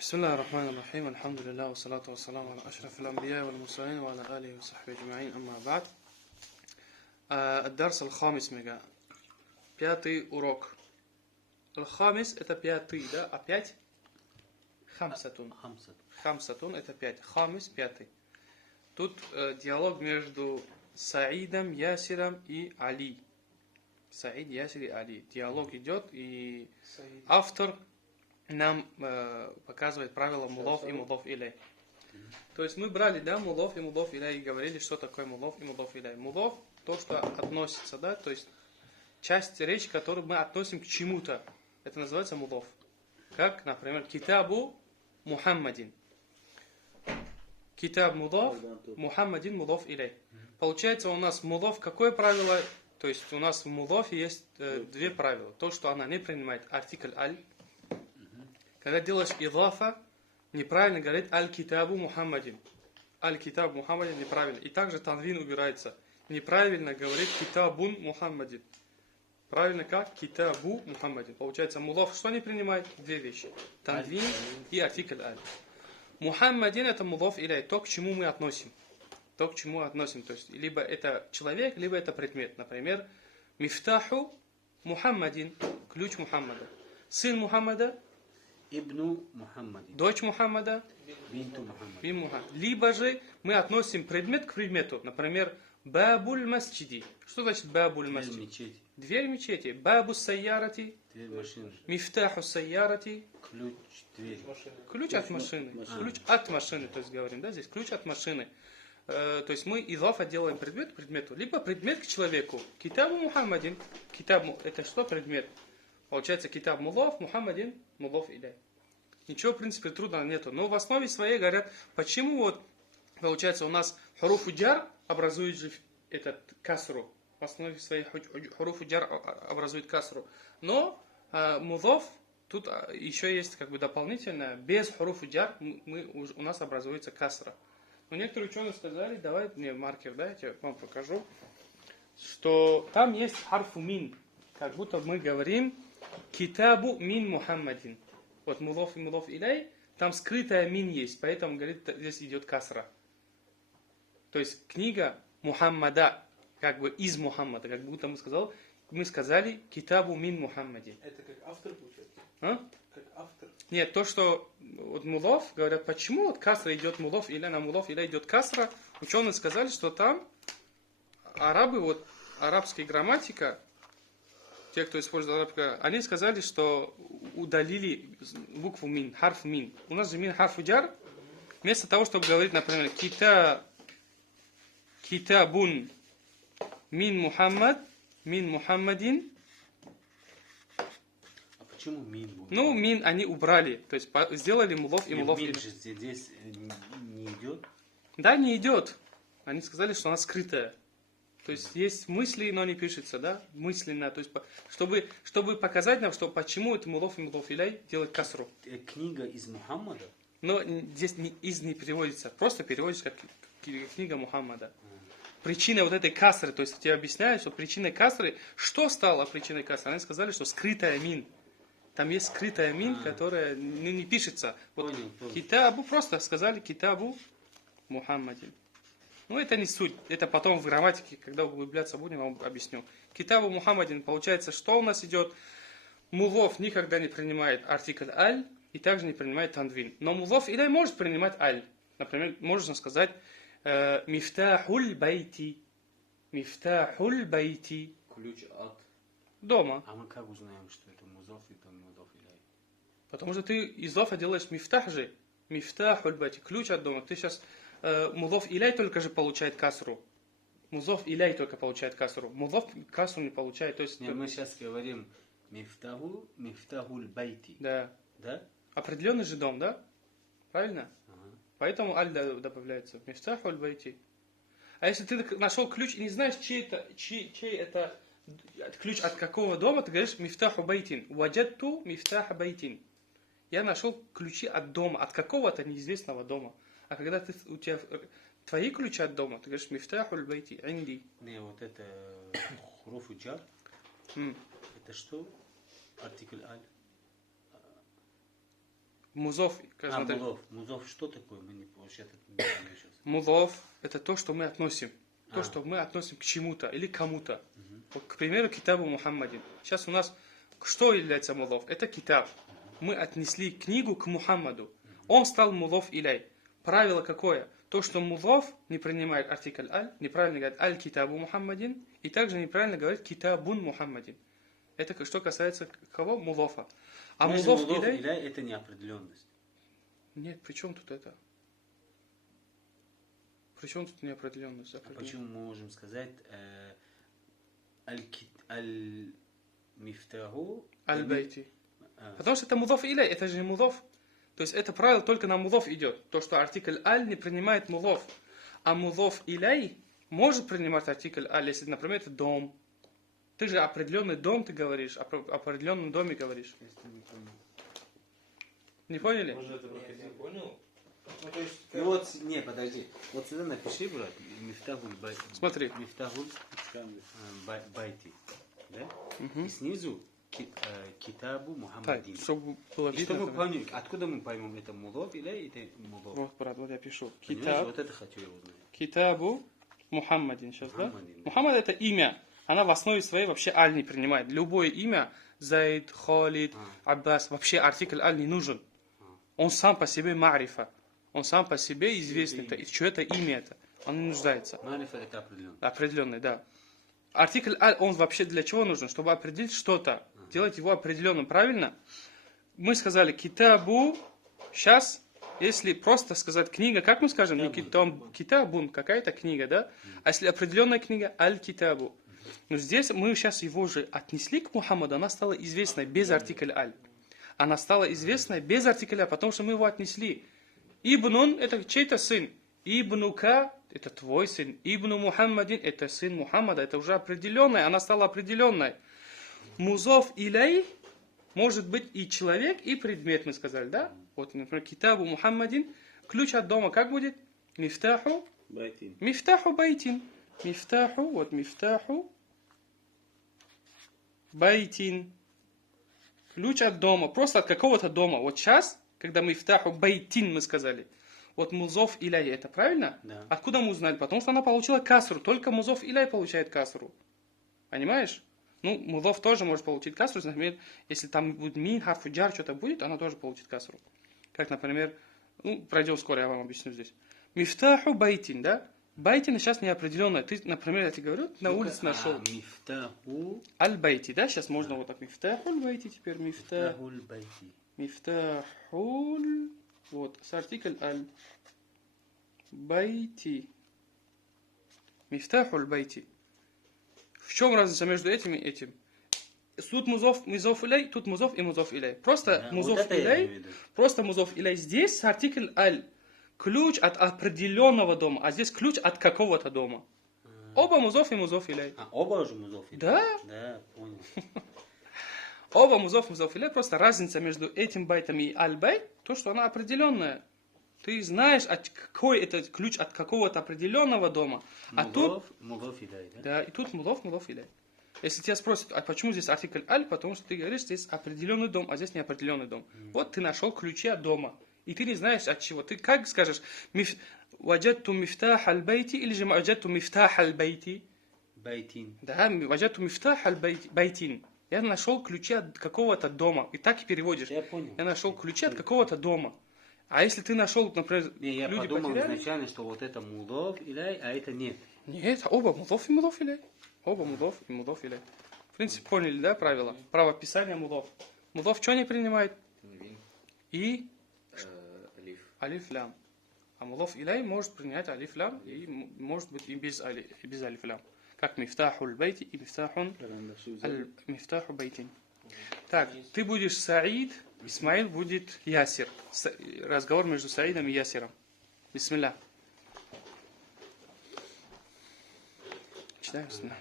بسم الله الرحمن الرحيم الحمد لله والصلاة والسلام على أشرف الأنبياء والمرسلين وعلى آله وصحبه أجمعين أما بعد. الدرس الخامس мега. Пятый урок. Аль-хамис это пятый, да? А пять? Хамсатун. Хамсатун это пять. Хамис пятый. Тут диалог между Саидом, Ясиром и Али. Саид, Ясир и Али. Диалог идет, и автор нам показывает правила мудоф и мудоф илей. То есть мы брали, да, мудоф и мудоф илей и говорили, что такое мудоф и мудоф илей. Мудоф то, что относится, да, то есть часть речи, которую мы относим к чему-то. Это называется мудоф. Как, например, китабу Мухаммадин. Китаб мудоф, Мухаммадин мудоф илей. Получается у нас мудоф какое правило? То есть у нас в мудофе есть две правила. То, что она не принимает артикль аль. Когда делаешь идафа, неправильно говорить аль-китабу Мухаммадин. Аль-китаб Мухаммадин неправильно. И также танвин убирается. Неправильно говорить китабун Мухаммадин. Правильно как? Китабу Мухаммадин. Получается, мудоф что не принимает? Две вещи. Танвин и артикль аль. Мухаммадин это мудоф илей. То, к чему мы относим. То, к чему относим. То есть, либо это человек, либо это предмет. Например, мифтаху Мухаммадин. Ключ Мухаммада. Сын Мухаммада. Ибну Мухаммадин. Дочь Мухаммада. Бинту Мухаммад. Бин Мухаммад. Либо же мы относим предмет к предмету. Например, бабуль масджиди. Что значит бабуль масджиди? Мечеть. Дверь мечети. Бабу сайярати. Дверь машины. Мифтаху сайярати. Ключ двери. Ключ от машины. Ключ от машины, то есть говорим, да, здесь ключ от машины. То есть мы идафа делаем предмет к предмету. Либо предмет к человеку. Китабу Мухаммадин. Китаб это что предмет? Получается китаб мудоф, Мухаммадин мудоф илей. Ничего, в принципе, трудного нету. Но в основе своей говорят, почему вот, получается, у нас хуруфу джар образует же этот касру. В основе своей хуруфу джар образует касру. Но мудоф, тут еще есть как бы дополнительно, без хуруфу джар у нас образуется касра. Но некоторые ученые сказали, давай мне маркер, да, я тебе вам покажу, что там есть харфу мин. Как будто мы говорим китабу мин Мухаммадин. Вот мудоф и мудоф илей, там скрытая мин есть, поэтому, говорит, здесь идет касра. То есть книга Мухаммада, как бы из Мухаммада, как будто мы сказали китабу мин Мухаммадин. Это как автор получается? А? Как автор? Нет, то, что вот мудоф, говорят, почему вот касра идет мудоф или на мудоф или идет касра, ученые сказали, что там арабы, вот арабская грамматика, те, кто использует арабскую, они сказали, что удалили букву мин, харф мин. У нас же мин харф джар. Вместо того, чтобы говорить, например, китабун мин Мухаммадин. А почему мин? Ну, мин они убрали. То есть сделали мулов и мулов. Мин же здесь не идет. Да, не идет. Они сказали, что она скрытая. То есть есть мысли, но не пишется, да? Мысленно. То есть, чтобы показать нам, что почему это мулов и мулов илей делать касру. Книга из Мухаммада? Но здесь не переводится. Просто переводится как книга Мухаммада. Причина вот этой касры, то есть тебе объясняют, что причиной касры, что стало причиной касры? Они сказали, что скрытая мин. Там есть скрытая мин, которая не пишется. Вот Понял. китабу, просто сказали китабу Мухаммадин. Ну, это не суть. Это потом в грамматике, когда углубляться будем, я вам объясню. Китабу Мухаммадин, получается, что у нас идет? Мулов никогда не принимает артикль аль и также не принимает танвин. Но мулов илей может принимать аль. Например, можно сказать мифтахуль байти. Мифтахуль байти. Ключ от. Дома. А мы как узнаем, что это музоф и там мудоф илей? Потому что ты из лофа делаешь мифтах же. Мифтахуль байти. Ключ от дома. Ты сейчас мудоф илей только же получает касру. Мудоф илей только получает касру. Мудоф касру не получает. То есть, Не, мы сейчас говорим мифтахуль байти. да. Да? Определенный же дом, да? Правильно? Ага. Поэтому аль добавляется. Мифтахуль байти. А если ты нашел ключ и не знаешь, чей это ключ от какого дома, ты говоришь мифтаху байтин. Ваджатту мифтаха байтин. Я нашел ключи от дома, от какого-то неизвестного дома. А когда у тебя твои ключи от дома, ты говоришь мифтахуль байти, инди. Не, вот это хуруфу джар. Это что? Артикль аль. Музов, как смотри, мудов. Мудов что такое? Мы не вообще не понимаем сейчас. музов это то, что мы относим. То, А. что мы относим к чему-то или кому-то. Вот, к примеру, китабу Мухаммадин. Сейчас у нас что является мулов? Это китаб. Мы отнесли книгу к Мухаммаду. Он стал мулов иляй. Правило какое? То, что мулов не принимает артикль аль, неправильно говорит аль-китабу Мухаммадин, и также неправильно говорит китабун Мухаммадин. Это что касается кого? Мулофа. А Значит, мулов мудов иляй... иляй это неопределенность. Нет, при чем тут это? При чем тут неопределенность? А почему мы можем сказать аль-мифтаху Аль-Байти. Потому что это мудов иляй, это же не мудов. То есть это правило только на мудов идет. То, что артикль аль не принимает мудов. А мудов иляй может принимать артикль аль, если, например, это дом. Ты же определенный дом ты говоришь, о определенном доме говоришь. Не поняли? Может, это проходил? Понял? Ну, то есть, Ну вот, не, подожди. Вот сюда напиши, брат, мифтахуль байти. Смотри. Мифтахуль байти. Да? Мгм. И снизу китабу Так, Мухаммадин. чтобы было И видно. чтобы там- понять, откуда мы поймем, это мудов или это мудов? Вот, брат, вот я пишу. Понимаешь, Китаб, вот это хочу я узнать. китабу Мухаммадин сейчас, да? Мухаммадин. Мухаммад это имя. Она в основе своей вообще аль не принимает. Любое имя, Зайд, Халид, Аббас, вообще артикль аль не нужен. Он сам по себе марифа. Он сам по себе известный. И что это имя это? Он не нуждается. Марифа это определенно. Определенный, да. Артикль аль, он вообще для чего нужен? Чтобы определить что-то. Делать его определенным, правильно? Мы сказали китабу. Сейчас, если просто сказать книга, как мы скажем? Не китабун, какая-то книга, да? А если определенная книга, аль-китабу. Но здесь мы сейчас его же отнесли к Мухаммаду, она стала известной без артикля аль. Она стала известной без артикля, потому что мы его отнесли. Ибнун – это чей-то сын. Ибнука – это твой сын. Ибну Мухаммадин – это сын Мухаммада. Это уже определенная, она стала определенной. Музов иляй может быть и человек, и предмет, мы сказали, да? Вот, например, китабу Мухаммадин. Ключ от дома как будет? Мифтаху. Байтин. Мифтаху байтин. Мифтаху, вот мифтаху байтин. Ключ от дома, просто от какого-то дома. Вот сейчас, когда мифтаху байтин мы сказали, вот музов иляй, это правильно? Да. Откуда мы узнали? Потому что она получила касру. Только музов иляй получает касру. Понимаешь? Ну, музов тоже может получить касру. Например, если там будет мин, харфу джар, что-то будет, она тоже получит касру. Как, например, ну, пройдем скоро, я вам объясню здесь. Мифтаху байтин, да? Байтин сейчас неопределенное. Ты, например, я тебе говорю, на улице нашел. Мифтаху. Аль-байти, да? Сейчас можно вот так. Мифтаху байти теперь. Мифтахуль байти. Мифтахуль. Вот, с артикль аль-байти. Мифтахуль байти. В чем разница между этим и этим? Тут музов иляй, тут музов и музов иляй. Просто Да, музов вот это я иляй, имею в виду. просто музов иляй. Здесь с артикль аль. Ключ от определенного дома, а здесь ключ от какого-то дома. Оба музов и музов иляй. А оба уже музов? Да. Да, понял. Оба музов иляй. Просто разница между этим байтом и аль-байт, то, что она определенная. Ты знаешь, какой это ключ от какого-то определенного дома. А тут, Музов иляй, да? да, и тут музов иляй. Если тебя спросят, а почему здесь артикль аль, потому что ты говоришь, здесь определенный дом, а здесь неопределенный дом. Вот ты нашел ключи от дома. И ты не знаешь от чего. Ты как скажешь, ваджатту мифтах аль-байти или же ваджатту мифтах аль-байти? Байтин. Да, ваджатту мифтах аль-байтин. Я нашел ключи от какого-то дома. И так и переводишь. Я понял. Я нашел ключи от какого-то дома. А если ты нашел, например, Не, я люди подумал потеряли? изначально, что вот это мудов иляй, а это нет. Нет, оба мудов и мудов иляй. Оба мудов и мудов иляй. В принципе, поняли, да, правила? Правописание мудов. Мудов что не принимает? И алиф лям. А мудов иляй может принять алиф лям и может быть и без алиф лям. Как мифтахуль байти и мифтаху байтин. Так, ты будешь Саид, Исмаил будет Ясир. Разговор между Саидом и Ясиром. Бисмилля. Читаем, бисмилля.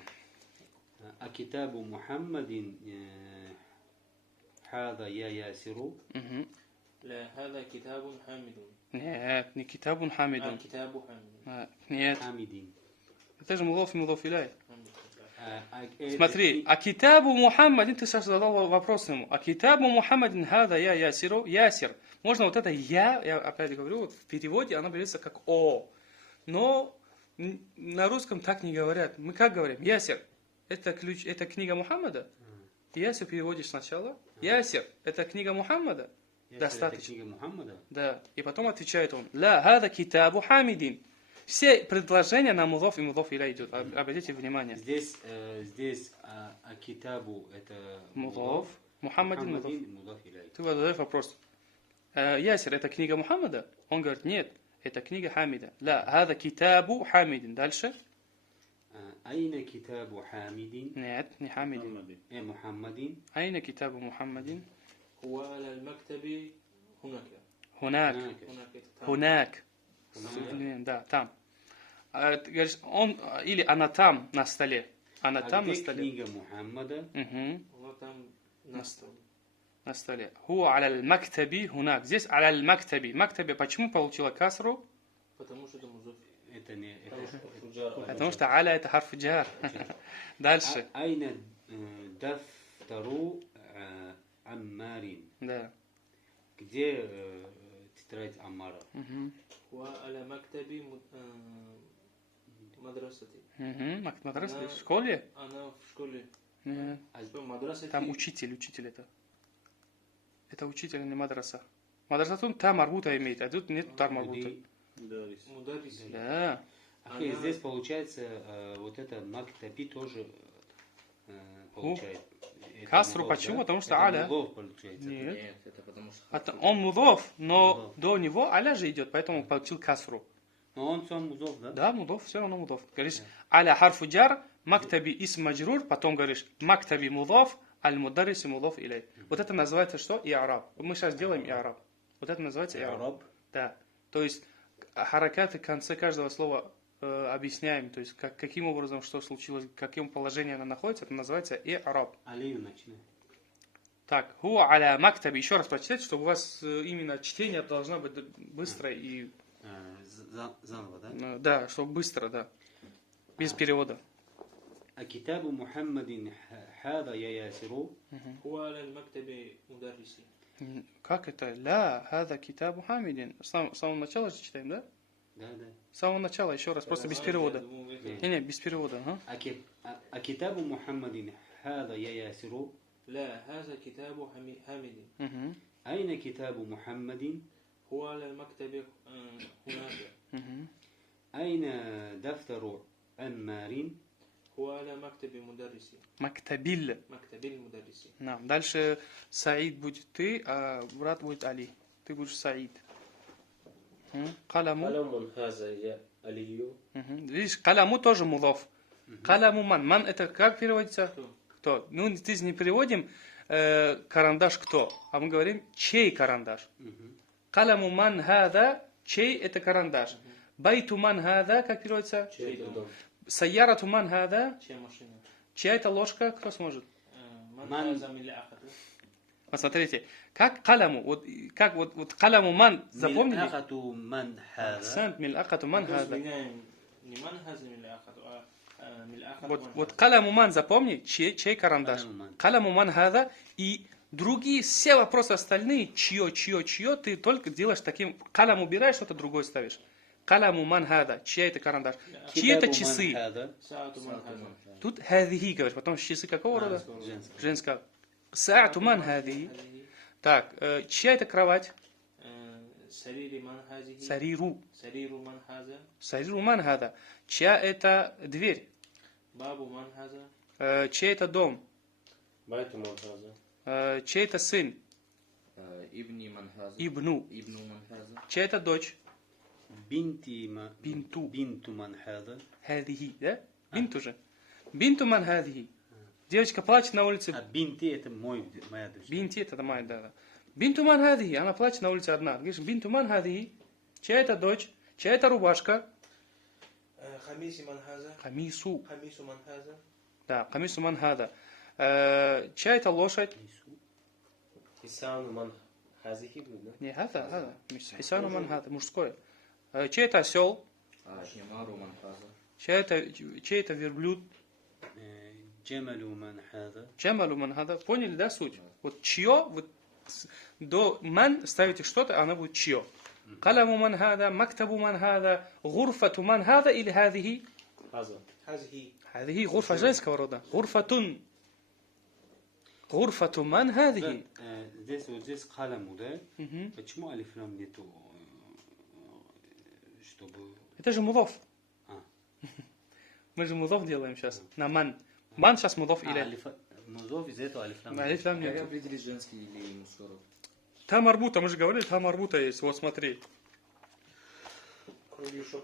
А китабу Мухаммадин хада я ясиру. Мгм. لا هذا كتاب حامد. Нет, не китабун хамидун. كتاب حامد. Нет, Хамидин. это же мудов и мудов иляй. Смотри, а китабу Мухаммадин, ты сейчас задал вопрос ему. А китабу Мухаммадин хада я ясиру, ясир. Можно вот это я опять говорю, вот в переводе оно берется как о. Но на русском так не говорят. Мы как говорим? Ясир. Это ключ, это книга Мухаммада. Ясир переводишь сначала. Ясир. Это книга Мухаммада. Достаточно. Это книга Мухаммада? Да. И потом отвечает он. Ла хада китабу Хамидин. Все предложения на мудов и мудов иля идет. Обратите внимание. Здесь китабу это Мудов. Мухаммадин мудов. мудов иляй. Ты задаешь вопрос. Ясир, это книга Мухаммада? Он говорит, нет, это книга Хамида. Ла, хада китабу Хамидин. Дальше? Айна китабу Хамидин? Нет, не Хамидин. Мухаммадин? Айна китабу Мухаммадин? هو على المكتب هناك Хунак. هناك Хунак. Да, там. Ты говоришь, он, или она там на столе. Она там на где столе. книга Мухаммада? Мгм. هو там на столе. На столе. Хуа аля мактаби хунак. Здесь аля мактаби. Мактаби почему получила касру? Потому что это музык. Это не... Потому что аля это харф джар. Дальше. Айна дафтару Аммарин? Да. Где тетрадь Аммара? Мгм. هو على مكتب مدرستي. Мгм. Мадраса в школе? أنا в школе. Нет. В مدرستي. Там учитель это. Это учитель, а не мадраса. Мадраса тут там марбута имеет, а тут нет там марбута. مدرس. Да. Окей, здесь получается вот это мактаби тоже получает. Это Касру мудов, почему? да? Потому что Это аля. мудов получается. Нет. Нет, это потому что... Он мудов, но Мудов. до него аля же идет, поэтому получил касру. Но он сам мудов, да? Да, мудов, все равно мудов. Говоришь, аля харфу джар, мактаби исм маджрур, потом говоришь, мактаби мудов, аль мударриси мудов иляй. Вот это называется что? Иараб. Мы сейчас делаем иараб. Вот это называется иараб. Араб. Да. То есть харакаты в конце каждого слова объясняем, то есть каким образом что случилось, в каком положении она находится, это называется иараб. Алию начинай. Так, хуа аля мактаби. Еще раз прочитайте, чтобы у вас именно чтение должно быть быстро и Заново, да? да, чтобы быстро, да, без перевода. А китабу Мухаммадин хада я ясиру? هو على المكتب مدرسي. Как это? Ля, хада китабу Хамидин. С самого начала же читаем, да? Да, да. С самого начала, еще раз, просто без перевода. Нет. Не, без перевода. Ага. А китабу Мухаммадин хада я ясиру? لا هذا كتاب حامد. Угу. Айна китабу Мухаммадин? هو على المكتب هناك. Угу. Айна дафтару Аммарин? هو على مكتب مدرسي. Мактабиль. مكتب المدرسي. Дальше Саид будет ты, а брат будет Али. Ты будешь Саид. Каламу. قلم هذا يا علي. Видишь, каламу тоже мудов. Каламу ман. Ман это как переводится? Кто? Кто? Ну, здесь не переводим карандаш кто, а мы говорим чей карандаш. Каламу ман хада, чей это карандаш. Байту ман хада, как переводится? Чей дом? Сайярату ман хада, Чья машина? чья это ложка, кто сможет? من من- هذا من اللي أخذه؟ Посмотрите, как каламу, как вот каламу ман, запомнили? Мил'ахату ман хада? Сант мил'акату ман То есть хада. меняем не من هذا من اللي أخذه من اللي أخذه من Вот هذا. каламу ман запомни, чей карандаш. Каламу ман. Каламу ман хада и другие все вопросы остальные, чье, ты только делаешь таким, калам убираешь, что-то другое ставишь. Каламу ман хада, чья это карандаш. Чьи это Китабу часы. ман хада? ساعة من هذا. Тут хадихи говоришь, потом часы какого рода? Женское. Женского. Саату ман хадихи. Так, чья это кровать? سرير من هذه. Сариру. سرير من هذا. Сариру ман хада. Чья это дверь? باب من هذا. Чей это дом? بيت من هذا. Чей это сын? ابني من هذا Ибну. ابن من هذا Чья это дочь? Бинту. Бинту. Бинту ман хада? Хадихи, да? Бинту же. Бинту ман хадихи. Девочка плачет на улице. А бинти это моя дочь. Бинти это моя, да. Бинту ман хадихи. Она плачет на улице одна. Говоришь, бинту ман хадихи. Чья это дочь? Чья это рубашка? خميس من هذا. Камису. خميس من هذا. Да, камису ман хада. Чья это лошадь? حسان من هذه بدنا. Не, хада. Хисану ман хада. Мужское. Чей это осел? حمار من هذا Чей это верблюд? Джемалу ман хаза. Джамалу ман хаза. Поняли, да, суть? Вот чье, вот до ман ставите что-то, она будет чье. Каляму ман хаза, мактабу ман хаза, гурфату ман хаза или хазихи? هذا هذه Хазихи гурфа женского рода. Гурфатун. Гурфату ман хазихи. Здесь вот здесь каляму, да? Мгм. Почему алифлам нету? Чтобы... Это же мудов. А. Мы же мудов делаем сейчас. На ман. Ман сейчас мудов или... Музов из этого алифлам. На алиф лам Как нет. определить женский или мужской род? Там арбута, мы же говорили, там арбута есть. Вот смотри. Крыльюшок.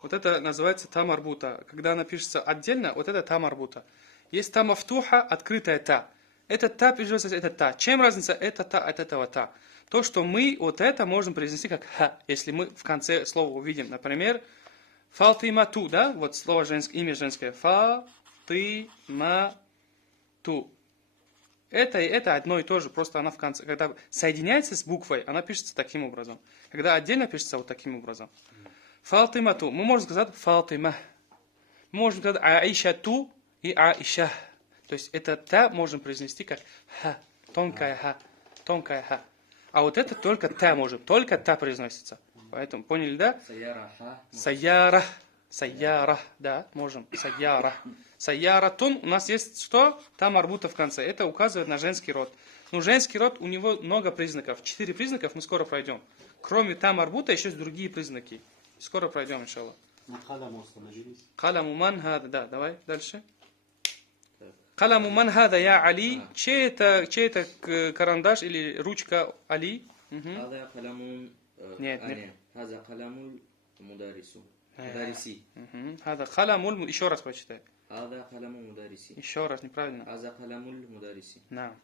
Вот это называется там арбута. Когда она пишется отдельно, вот это там арбута. Есть там автуха, открытая та. Это та пишется, это та. Чем разница это та от этого та? То, что мы вот это можем произнести как ха, если мы в конце слова увидим. Например, фалтимату, да? Вот слово женское, имя женское. Фалтимату. Это одно и то же, просто она в конце, когда соединяется с буквой, она пишется таким образом. Когда отдельно пишется вот таким образом. Фалтимату. Мы можем сказать Фалтима. Мы можем сказать Аишату и Аиша. То есть это та можем произнести как ха, тонкая ха, тонкая ха. А вот это только та можем, только та произносится. Поэтому поняли, да? Саяра, ха. Саяра, саяра, да, можем. Саяра. Саяратун у нас есть что? Там арбута в конце. Это указывает на женский род. Но женский род, у него много признаков. 4 признаков мы скоро пройдем. Кроме там арбута, еще есть другие признаки. Скоро пройдем, иншаллах. На каляму остановились. Каляму ман хада. Да, давай дальше. Каляму ман хада я Али. Чей это карандаш или ручка Али? Мгм. هذا قلم Нет, أنا. нет. هذا قلم المدرس. مدرسي. Мгм. Хада калямуль. Еще раз прочитай. هذا قلم مدرسي. Еще раз, неправильно. هذا قلم المدرس. На.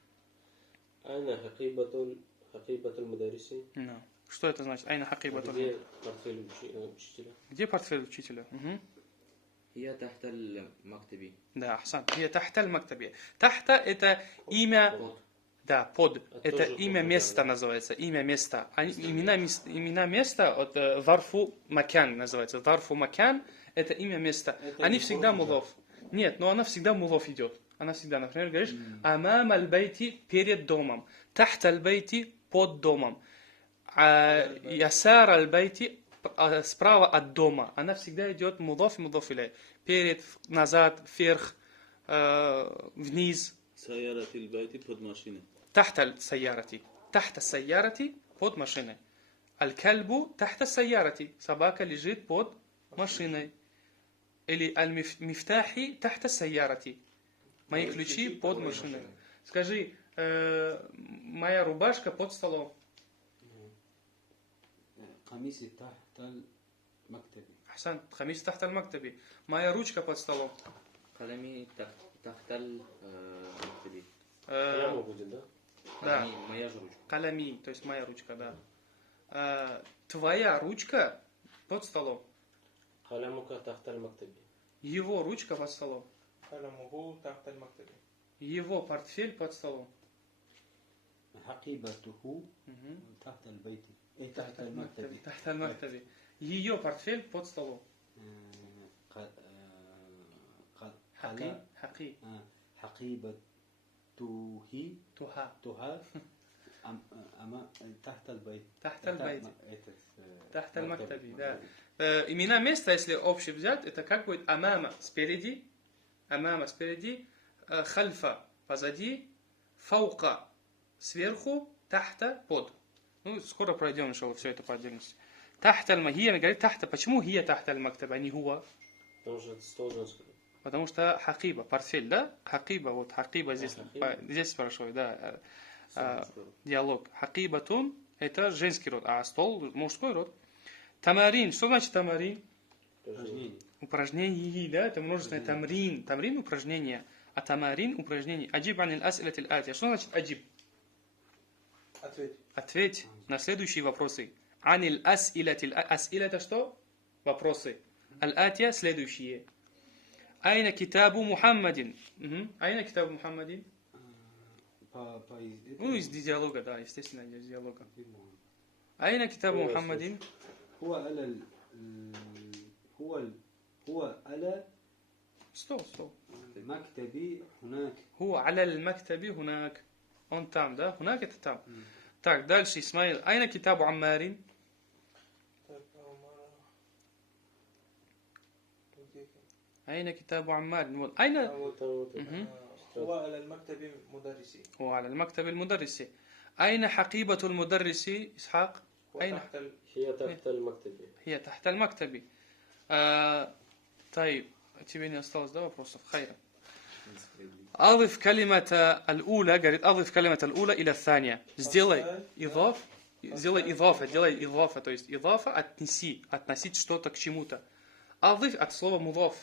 أين حقيبة المدرس؟ На. Что это значит? Айна хакибатуль. Где портфель учителя? Где портфель учителя? Мгм. هي تحت المكتب. Да, Ахсан. Хия тахталь мактаби. Тахта это имя, Вот. да, под. Это Это тоже имя под, места да. называется. Имя места. Имена места от варфу макян называется. Варфу макян это имя места. Это Они не всегда форма, да? мулов. Нет, но она всегда мулов идет. Она всегда, например, говоришь, амам аль-байти перед домом. Тахт аль-байти под домом. Ясар аль-байти справа от дома. Она всегда идет мудоф и мудоф иляй. Перед, назад, вверх, вниз. سيارة البيت под машиной. تحت السيارة. تحت السيارة под машиной. Аль-кальбу тахта сайярати. Собака лежит под машиной. Или аль-мифтахи тахта сайярати. Мои ключи под машиной. Скажи, моя рубашка под столом. قميصي تحت المكتب. Ахсан, хамис тахта аль-мактаби. Моя ручка под столом. قلمي تحت المكتب. Прямо будет, да? Да. Моя же ручка. Калями, то есть моя ручка, да. Твоя ручка под столом. قلمك تحت المكتب. Его ручка под столом. قلمه تحت المكتب. Его портфель под столом. حقيبته تحت البيت. تحت المكتب. تحت المكتب. Ее портфель под столом. حقي حقي حقيبته تها تها تحت البيت. تحت البيت. تحت المكتب. Да. Имена места, если общий взять, это как будет амама спереди, хальфа позади, фаука сверху, тахта под. Ну, скоро пройдем, иншаллах, все это по отдельности. Тахта аль-магия, говорит тахта. Почему хия тахта аль-мактаб, а не хуа? Потому что это стол женский. Потому что хакиба, портфель, да? Хакиба, вот хакиба здесь, хакиба. здесь спрашиваю, да. Диалог. Хакибатун это женский род, а стол мужской род. Тамарин, что значит тамарин? Упражнение, да? Это множественное тамрин. Тамрин упражнение, а тамарин упражнение. Аджиб анил ас'илатил атия. Что значит аджиб? Ответь. Ответь на следующие вопросы. Анил ас'илатил. Ас'иля это что? Вопросы. Аль-атия следующие. Айна китабу Мухаммадин. Айна китабу Мухаммадин. Ну, из диалога, да, естественно, из диалога. Айна китабу Мухаммадин. هو على Стол. مكتبي هناك. هو على المكتب هناك. Он там, да? هناك это там. Так, дальше, Исмаил. Айна китабу Аммарин? طيب عمارة. Айна китабу Аммарин? Вот. Айна... هو على المكتب مدرسي. هو على المكتب المدرسي. أين حقيبة المدرس إسحاق؟ أين؟ وتحت هي تحت المكتب. هي تحت المكتب. طيب, тебе не осталось, да, вопросов? خير. أضف كلمة الأولى, говорит, أضف كلمة الأولى إلى الثانية. Сделай إضافة, то есть إضافة отнеси, относить что-то к чему-то. أضف от слова мудоф.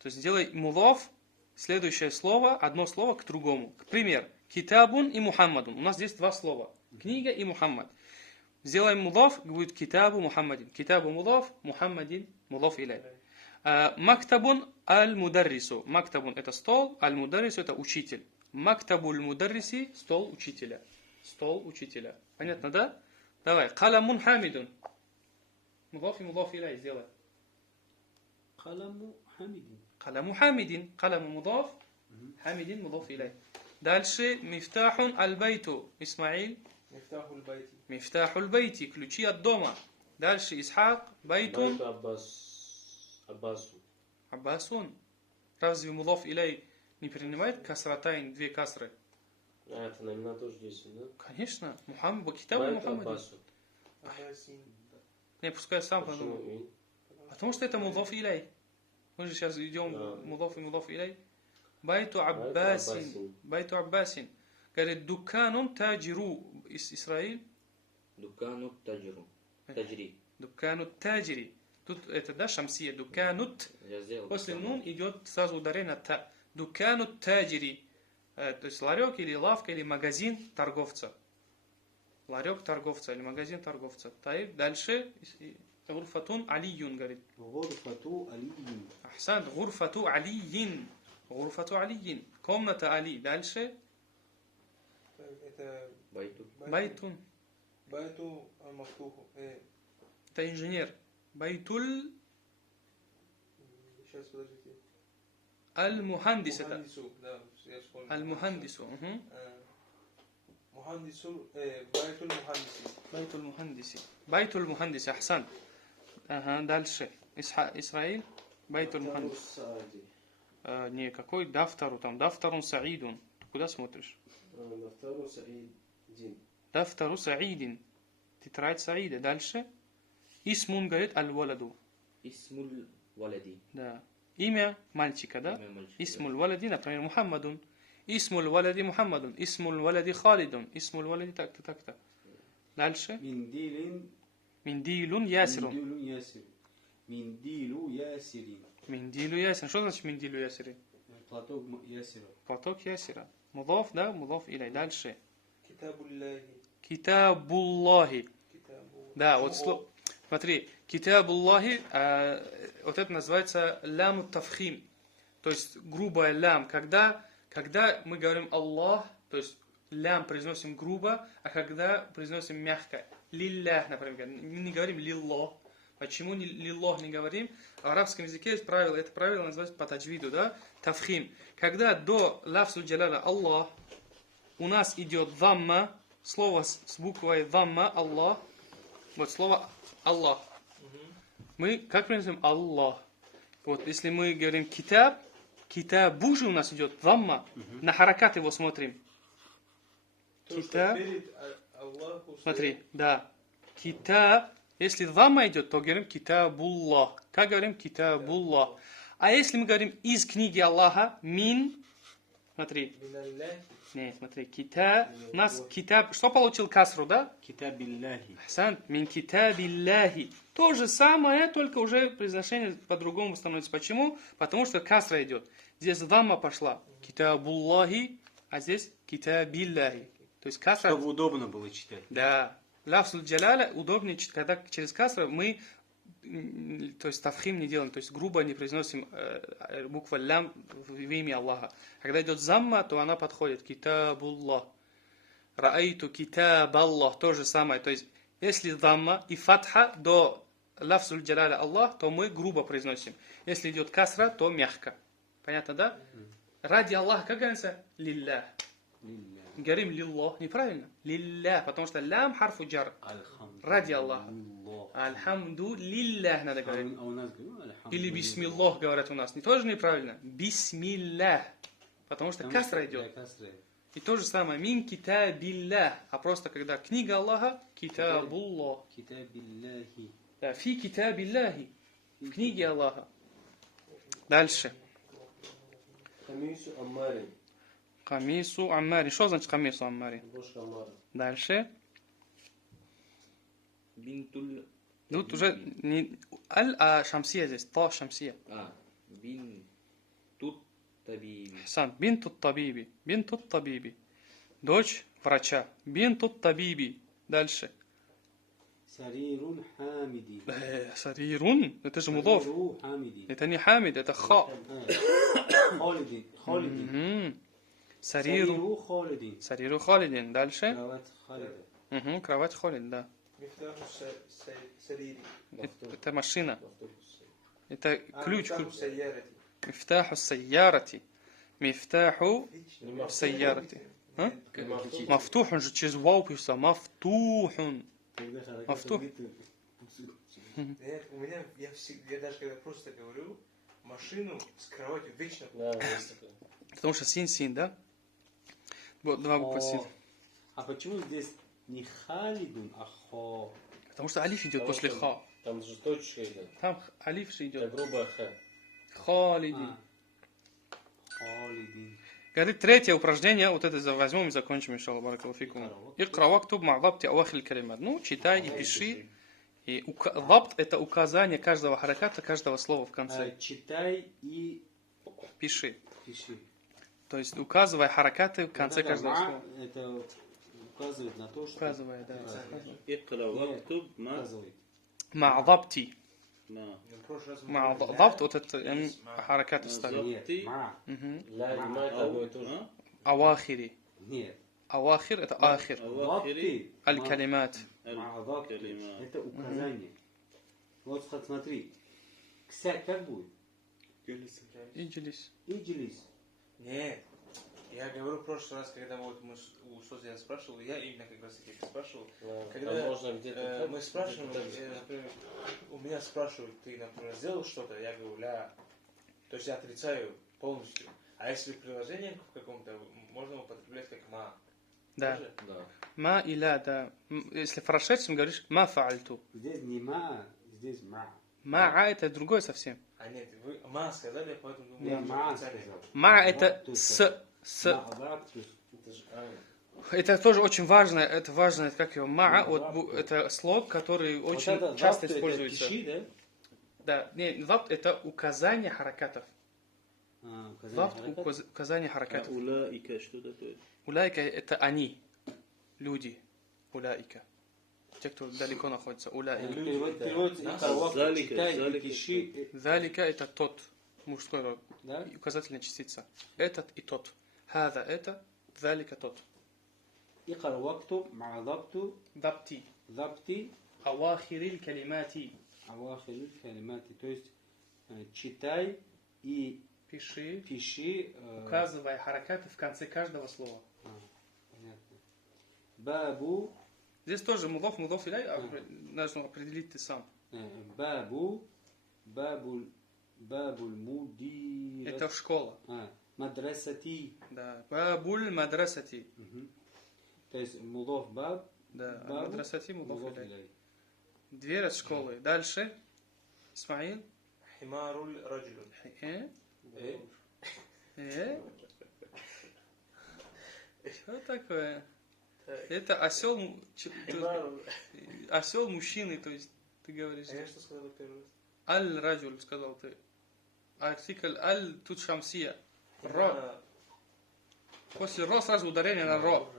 То есть сделай мудоф, следующее слово, одно слово к другому. К примеру, китабун и Мухаммадун. У нас здесь два слова. Книга и Мухаммад. Сделаем мудоф, будет китабу Мухаммадин. Китабу мудоф, Мухаммадин мудоф иляй. Мактабун аль-мударрису. Мактабун это стол, аль-мударрису это учитель. Мактабу аль-мударриси стол учителя. Стол учителя. Понятно, да? Давай. Каламун хамидун. Мудоф и мудоф иляй сделай. قلم حامد. قلم حامد. قلم مضاف. حامد مضاف إليه. دالشي مفتاح البيت. إسماعيل. مفتاح البيت. مفتاح البيت. ключи от дома. Дальше إسحاق. بيت. بيت عباس. عباسون. Разве мудоф إليه не принимает касратайн, две касры? А это на имена тоже действует, да? Конечно. Мухаммад. Китабу Байт Мухаммадин. Аббасу. أباسين. Не, пускай сам Почему подумает. ин? Потому что это мудоф إليه. Мы же сейчас идем Да. мудоф и мудоф إليه. Байту Аббасин. Байту Аббасин. Говорит, дуканун таджиру. Исраиль. دكان التجر تجري. Дукану таджири. Тут это, да, шамсия. Дуканут. Я сделал. После нун идет сразу ударение на та. Дукану таджири. То есть ларек или лавка или магазин торговца. Ларек торговца или магазин торговца. Таиб. Дальше. Гурфатун алиюн, говорит. غرفة علي. Ахсан. Гурфату алиин. Гурфату алиин. Комната Али. Дальше. طيب это بيت. Байтун. بيت المفتوح. Это инженер. Байтуль Сейчас подождите. аль-мухандис. Это مهندسو. Да, я вспомнил. аль-мухандису. مهندسو. بيت المهندس. بيت المهندس. بيت المهندس. أحسن. Дальше. Исраиль. Байтуль Мухандис. Не, какой дафтару там? Дафтарун Саидун. Ты куда смотришь? Дафтару Саидин. Дафтару Саидин. Тетрадь Саида. Дальше. Исмун, говорит, аль-валаду. اسم الولد. Да. Имя мальчика, да? Имя мальчика, Исмуль валади, например, Мухаммадун. Исмуль валади Мухаммадун. Исмуль валади Халидун. Исмуль валади так-то, так-то. Дальше. منديل. Миндилун Ясирун. منديل ياسر. منديل ياسر. Миндилу Ясир. Что значит Миндилу Ясири? платок Ясира. Платок Ясира. Мудоф, да? Мудоф иляй. Дальше. كتاب الله. Китабуллахи. كتاب. Да, вот слово. Смотри, Китабуллахи, вот это называется ляму тавхим. То есть грубая лям. Когда мы говорим Аллах, то есть лям произносим грубо, а когда произносим мягко. Лиллях, например. Не говорим лиллах. Почему лиллах не говорим? В арабском языке есть правило. Это правило называется по таджвиду, да? Тавхим. Когда до лафзу джаляля Аллах у нас идет дамма, слово с буквой дамма, Аллах. Вот слово Аллах. Мы как произносим Аллах? Вот если мы говорим китаб, китабу же у нас идет дамма. На харакат его смотрим. То, что Китаб. перед Аллаху Смотри, да. Китаб. Если дамма идет, то говорим китабуллах. Как говорим китабуллах? А если мы говорим из книги Аллаха, мин, смотри, Миналлахи. нет, смотри, китаб, у нас китаб, что получил касру, да? Китабиллахи. Ахсан, мин китабилляхи. То же самое, только уже произношение по-другому становится. Почему? Потому что касра идет. Здесь дамма пошла. Китабуллахи, а здесь китабилляхи. То есть касра... Чтобы удобно было читать. Да. Лафзуль джаляля удобнее, когда через касру мы, то есть тавхим не делаем, то есть грубо не произносим букву лям в имя Аллаха. Когда идет замма, то она подходит. Китабуллах. Раайту китабаллах. То же самое. То есть, если замма и фатха до лафзуль джаляля Аллах, то мы грубо произносим. Если идет касра, то мягко. Понятно, да? Ради Аллаха, как говорится? Лиллах. Лилля. Говорим лиллах, неправильно? Лиллах, потому что лям харфу джар. Альхамду. Ради Аллаха. Лилlah. Альхамду лиллах надо говорить. А у нас говорят альхамду. Или бисмиллах говорят у нас. Не тоже неправильно? Бисмиллах. Потому что касра идет. И то же самое. Мин китабиллах. А просто когда книга Аллаха, китабуллах. Китабиллахи. Да, фи китабиллахи. В книге Аллаха. Дальше. Камису Аммарин. Камису Аммари. Что значит камису Аммари? Бошка Аммара. Дальше. Бинтуль... Тут уже не аль, а шамсия здесь. Та шамсия. Бинтут табиби. Сан. Бинтут табиби. Бинтут табиби. Дочь врача. Бинтут табиби. Дальше. Сарирун хамиди. Сарирун. Это же мудов. Сариру хамиди. Это не хамид, это ха. Холидин. Холидин. Мгм. Сариру. Сариру холидин. Сариру халидин. Дальше. Кровать халида. Мгм, кровать холид, да. Мифтаху Сарири. Это машина. Это ключ. Мифтаху Сайярати. Мифтаху сайярати. Мифтаху сайярати. А? Мафтух, он же через вау пишется. Мафтухун. Мафтух. Нет, у меня, я даже когда просто говорю, машину с кроватью вечно. Да, есть такое. Потому что син-син, да? Вот два буквы син. А почему здесь не халидун, а хо? Потому что алиф идет после ха. Там же точечка идет. Там алиф же Это идет. грубая х. Халидин. Холидин. Говорит, третье упражнение, вот это возьмем и закончим, иншалла, баракалуфикум. Икра вактуб ма'дабти авахиль калимат. Ну, читай и пиши. И лапт это указание каждого хараката, каждого слова в конце. Читай и Пиши. пиши. То есть указывай харакаты в конце Вот это каждого ма, слова. это указывает на то, что... Указывай, да. اقرأ واكتب ما Указывает. Ма'дабти. ما В прошлый раз мы Ма'дабт, вот это харакаты Ма. ставим. Нет, ма. Ля и ма это одно и то же. Авахири. Нет. Авахир это ахир. Лапти. Аль-калимат. Мa'адабти. الكلمات Это указание. Вот смотри. Ксяк как будет? Иджлис. Иджлис. Нет. Я говорю в прошлый раз, когда вот мы у Сози я спрашивал, я именно как раз таки спрашивал. Да, Когда там можно где-то... мы спрашиваем, где-то так например, у меня спрашивают, ты, например, сделал что-то, я говорю, ля. То есть я отрицаю полностью. А если в приложении в каком-то, можно употреблять как ма. Да. Тоже? Да. Ма иля, да. Если в прошедшем говоришь ма фаальту. Здесь не ма, здесь ма. Ма это другое совсем. А нет, вы ма сказали, поэтому думаю, Я это ма отрицание. сказал. Ма это Мa'адабту с. Мa'адабту. Это же айн. Это тоже очень важно. Это важно, как его ма. Вот это слог, который Вот очень это часто лапту, это используется. пиши, да? Да, не, лапт это указание харакатов. Указание Лапт харакат. указание харакатов. أولئك что такое? Уляйка это они, люди. Уляйка. Те, кто далеко находится. Уляйка. Переводится Нас. «Икарвак», Залика, читай и залика. пиши. Залика это тот. Мужской род. Да? И указательная частица. Этот и тот. Хада это. Залика тот. اقرأ واكتب مع ضبط Дапти. ضبط Авахириль калимати. أواخر الكلمات. То есть читай и Пиши. пиши. Указывая харакаты в конце каждого слова. Понятно. Бабу. Здесь тоже мудов иляй, нужно определить ты сам. Бабу. Бабуль мудир. Это школа. Мадрасати. Да. Бабуль мадрасати. То есть мудов баб. Да. Бабу, Мадрасати мудов мудов иляй. иляй. Дверь от школы. Дальше. Исмаил. Химаруль раджулюн. Что такое? Это осел, осел мужчины, то есть ты говоришь. А я что сказал первый раз? Аль-раджуль, сказал ты. Артикль аль тут шамсия. Ро. После ро сразу ударение на ро.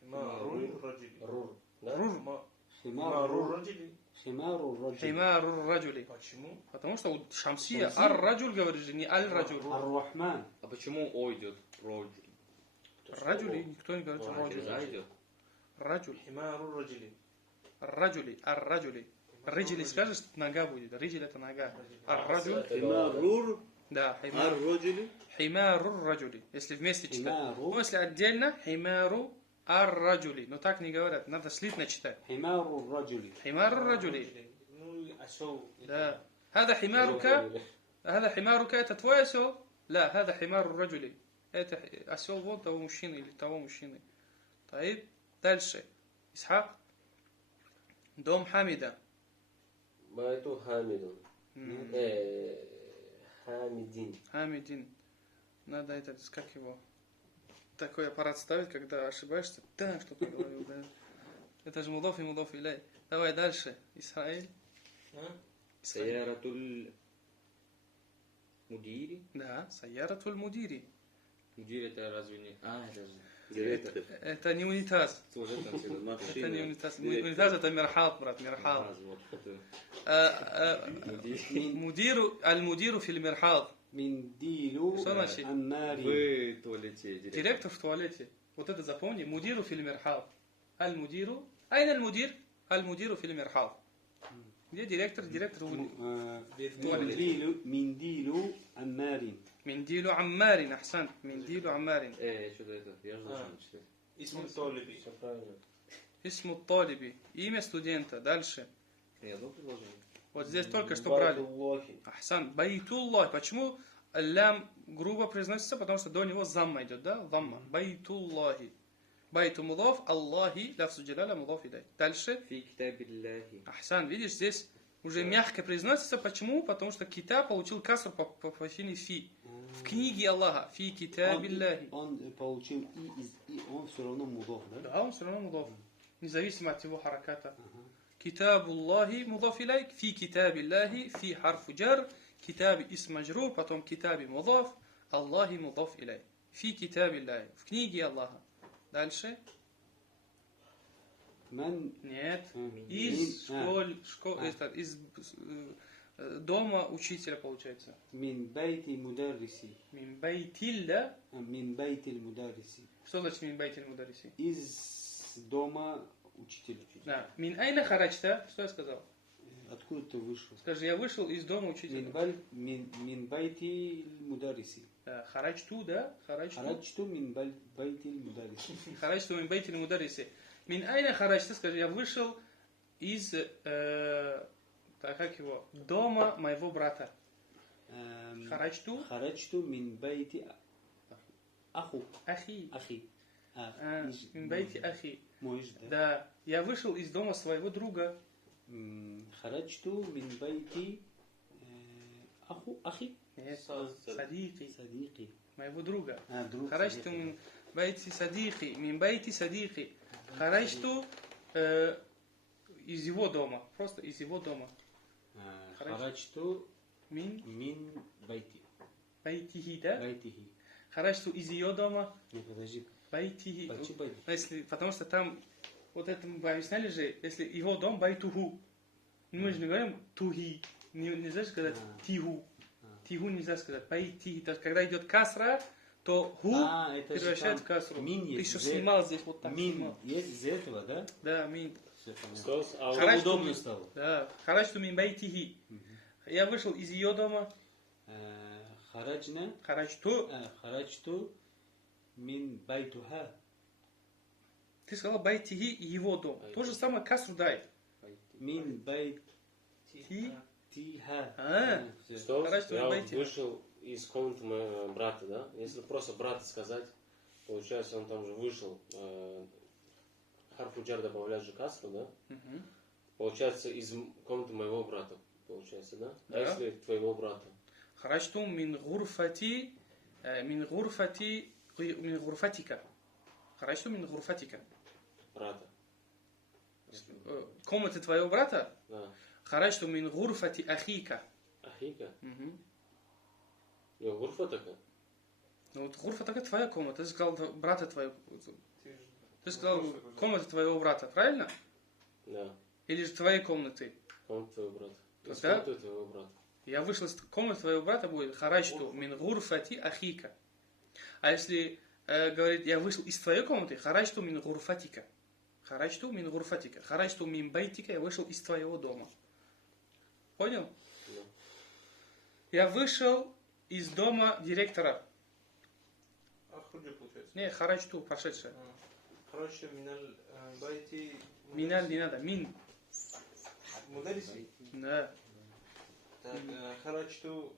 Химаруль раджули. Рур. Да? Рур. Химаруль раджули. Химару раджуль. Химару раджули. Почему? Потому что у шамсия ар-раджуль говоришь же, не аль-раджуль. Ар-Рахман. А почему о идет? Роджуль. Раджули, никто не говорит раджуль. Да идет. Раджуль. Химаруль раджули. Раджули, ар-раджули. Рыджили скажешь, нога будет. Рыджиль это нога. Ар-раджуль. حمار Да, химар. Ар-роджули. Химару раджули. Если вместе читать. Химару. Ну, если отдельно, химару ар-раджули. Но так не говорят, надо слитно читать. Химару раджули. Химару раджули. Ну, осел. Да. هذا حمارك هذا حمارك это твой осел? لا هذا حمار الرجل. Это осел вот того мужчины или того мужчины. طيب. Дальше. Исхак. Дом Хамида. Байту Хамидун. Хамидин. Хамидин. Надо это, как его, такой аппарат ставить, когда ошибаешься. Да, что-то говорил, да. Это же мудоф и мудоф иляй. Давай дальше. Исраиль. Саяратуль мудири. Да, Саяратуль мудири. Мудир это разве не... это же... Директор. Это не унитаз. Тоже там всегда Это не машина. унитаз. Директор. Унитаз это мирхал, брат, мирхал. Вот это. Мудир. Мудиру, аль-мудиру филь мирхал. Миндилу Что значит? аннари. В туалете директор. Директор в туалете. Вот это запомни. Мудиру филь мирхал. Аль-мудиру. Айна аль-мудир? Аль-мудиру филь мирхал. Где директор? Директор в туалете. Миндилу аннари. Миндилу Аммарин, Ахсан. Миндилу Аммарин. Что-то это, я же должен читать. Исму Толиби. Все правильно. Исму Талиби. Имя студента. Дальше. Не одно предложение. Вот здесь только что брали. Байтуллахи. Ахсан. Байтуллах. Почему лям грубо произносится? Потому что до него замма идет, да? Замма. Байтуллахи. Байту мудав, Аллахи, лафзу джаляля мудав иляй. Дальше. Фи китабиллахи. Ахсан. Видишь, здесь уже мягко произносится. Почему? Потому что китаб получил каср по причине фи. В книге Аллаха. Фи китабиллахи. Он получил и он все равно мудов, да? Да, он все равно мудав. Независимо от его хараката. كتاب الله مضاف إليك في كتاب الله في حرف جر كتاب اسم مجرور потом كتاب مضاف الله مضاف إليه في كتاب الله в книге Аллаха. Дальше. Мен Нет. Мин. Из А. из дома учителя получается. мин байти мударриси. Мин байтилля. Мин байти мударриси. Что значит мин байтиль мудариси? Из дома учителя. Да. Мин айна харачта. Что я сказал? Откуда ты вышел? Скажи, я вышел из дома учителя. Мин байти мударриси. Да. Харачту, да? Харачту. Хараджту мин байти мударриси. Харачту мин байтиль мудариси. Мин айна харачта, скажи, я вышел из как его? Дома моего брата. Харачту. Хараджту мин байти аху. Ахи. Ахи. Мин байте ахи. Можешь, да? Да. Я вышел из дома своего друга. Хараджту мин байти аху. Ахи. Нет. Садики. Садики. Моего друга. Друг. Харачту мин байте садики. Мин байте садики. Харачту из его дома. Просто из его дома. Хараджту Мин мин байти. байтихи, да? Байтихи. Харачту из ее дома. Не, подожди. Байтихи. Почему байти? Если, потому что там, вот это мы объясняли же, если его дом байтуху, мы же не говорим тухи, нельзя сказать тиху. Тиху нельзя сказать, байтихи. То есть, когда идет касра, то ху это же превращает в там касру. мин Ты есть. еще снимал здесь вот так. Мин Снимал. есть из этого, да? Да, мин. Все понятно. Стос, а Чтобы Хараджту удобно мин. стало. Да, харачту мин байтихи. Я вышел из ее дома, Хараджна. харачту. Мин байтуха. Ты сказал байтихи и его дом. То же самое касру дай. Мин байтиха. Ти. Стос, Хараджту я мин вот байтихи. вышел из комнаты моего брата, да? Если просто брата сказать, получается, он там же вышел. Харфуджар добавлять же касру, да? Мгм. Получается, из комнаты моего брата, получается, да? Да. А если твоего брата? خرجت من غرفتي من غرفتك. خرجت من غرفتك. Брата. Комнаты твоего брата. Да. خرجت من غرفة أخيك. Ахика? Мгм. Не, гурфа такая? Ну вот гурфа такая твоя комната. Ты сказал брата твоего. Ты сказал комната твоего брата, правильно? Да. Или же твоей комнаты? Комната твоего брата. Из Да? комнаты твоего брата. Я вышел из комнаты твоего брата, будет خرجت من غرفة أخيك. А если говорит, я вышел из твоей комнаты, خرجت من غرفتك. خرجت من غرفتك. خرجت من بيتك, я вышел из твоего дома. Понял? Да. Я вышел из дома директора. Ахруджа получается. Не, хараджту, прошедшее. Короче, миналь байти... Миналь не надо, мин. Мудариси. Да, Так, хараджту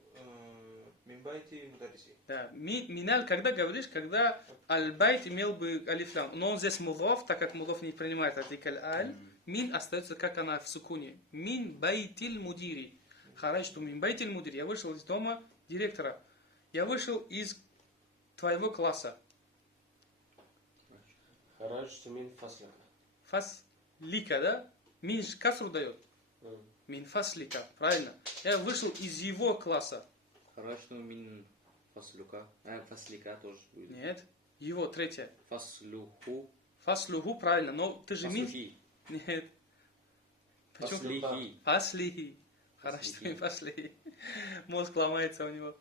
мин байти мудариси. да. Миналь, когда говоришь, когда аль-байт имел бы алифлам. Но он здесь мудав, так как мудав не принимает артикль аль. Мин остается, как она в сукуне. Мин байтиль мудири. Хараджту мин байтиль мудири. Я вышел из дома директора. Я вышел из твоего класса. Хараджту мин фаслика. Фаслика, да? Мин ж касру дает. Мин фаслика, правильно. Я вышел из его класса. Харашну мин фаслюка. Фаслика тоже будет. Нет, его, третье. Фаслюху. Фаслюху, правильно, но ты же мин... Фаслюхи. Нет. Почему? Фаслихи. Фаслихи. Хорошо, мин фаслихи. Мозг ломается у него.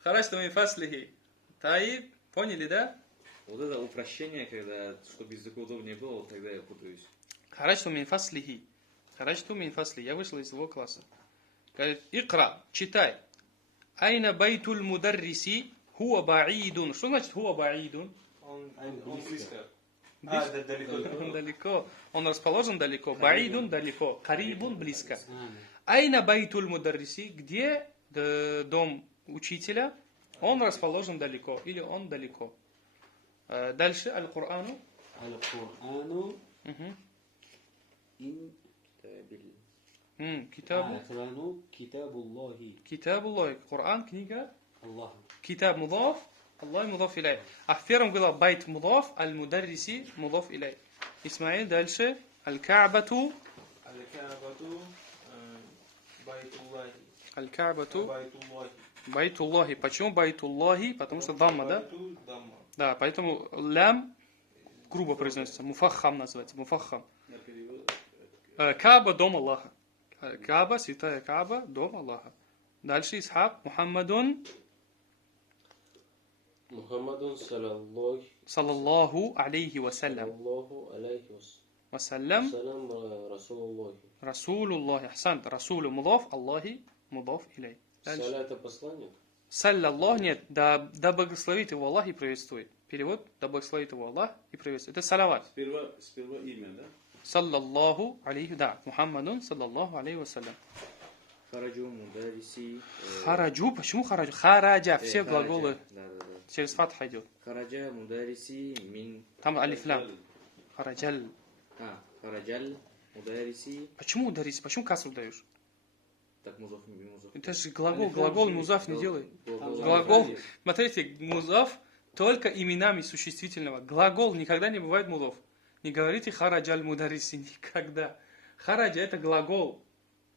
Хорошо, мин фаслихи. Таиб, поняли, да? Вот это упрощение, когда, чтобы языку удобнее было, вот тогда я путаюсь. Хараджту мин фаслихи. Хараджту мин фасли. Я вышел из его класса. Говорит, икра, читай. Айна байтуль мударриси хуа баидун. Что значит хуа баидун? Он близко. Близ- Да, далеко. Он далеко. Он расположен далеко. Баидун далеко. Карибун близко. Айна байтуль мударриси. Где дом учителя? Он расположен далеко. Или он далеко. Дальше аль-Курану. Аль-Курану Мгм. ин... Китабу. Аль-Курану китабуллахи. Китабуллах. Коран, книга. Аллах. Китаб мудаф. Аллах мудаф иляй. А в первом было байт мудаф, аль-мударриси мудаф иляй. Исмаил, дальше. Аль-Ка'бату. Аль-Ка'бату байтуллахи. Аль-Ка'бату. Байтуллахи. Байтуллахи. Почему байтуллахи? Потому что дамма, да? Байту дамма. Да, поэтому лям грубо произносится. Муфаххам называется. Муфаххам. На перевод. Кааба, дом Аллаха. Кааба, святая Кааба, дом Аллаха. Дальше Исхак, Мухаммадун, Мухаммадун саллаллаху саллаллаху алейхи вассалям. алейхи Вассалям, вассалям Расулуллахи. Расулуллахи. Ахсант. Расулу мудаф, Аллахи мудаф илей. Дальше. Саля это посланник? Саллаллах, нет, да благословит его Аллах и приветствует. Перевод, да благословит его Аллах и приветствует. Это салават. Сперва имя, да? Саллаллаху алейхи, да, Мухаммадун, саллаллаху алейхи вассалям. Хараджу мудариси. Хараджу, почему хараджу? Хараджа, все хараджа. глаголы Да. через фатха идет. Хараджа мудариси мин. Там алифлям. Хараджаль. Хараджаль мудариси. Почему ударить? Почему касру даешь? Так музаф мин музаф. Это же глагол музаф не делай. Глагол. Глагол, смотрите, музаф только именами существительного. Глагол никогда не бывает музаф. Не говорите хараджаль мудариси никогда. Хараджа это глагол.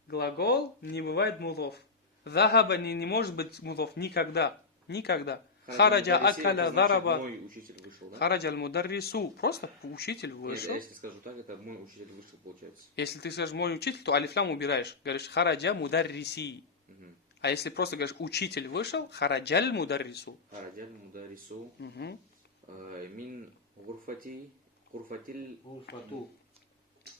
Глагол не бывает музаф. Захаба не может быть музаф никогда. Никогда. Хараджа мудариси, акаля это значит, зараба. мой учитель вышел, да? Хараджаль мударрису. Просто учитель Нет, вышел. а если скажу так, это мой учитель вышел, получается. Если ты скажешь мой учитель, то алифлям убираешь. Говоришь хараджа мударриси. Мгм. А если просто говоришь учитель вышел, хараджаль мударрису. Хараджаль мударису. Мгм. Мин гурфати. Гурфатиль. Гурфату.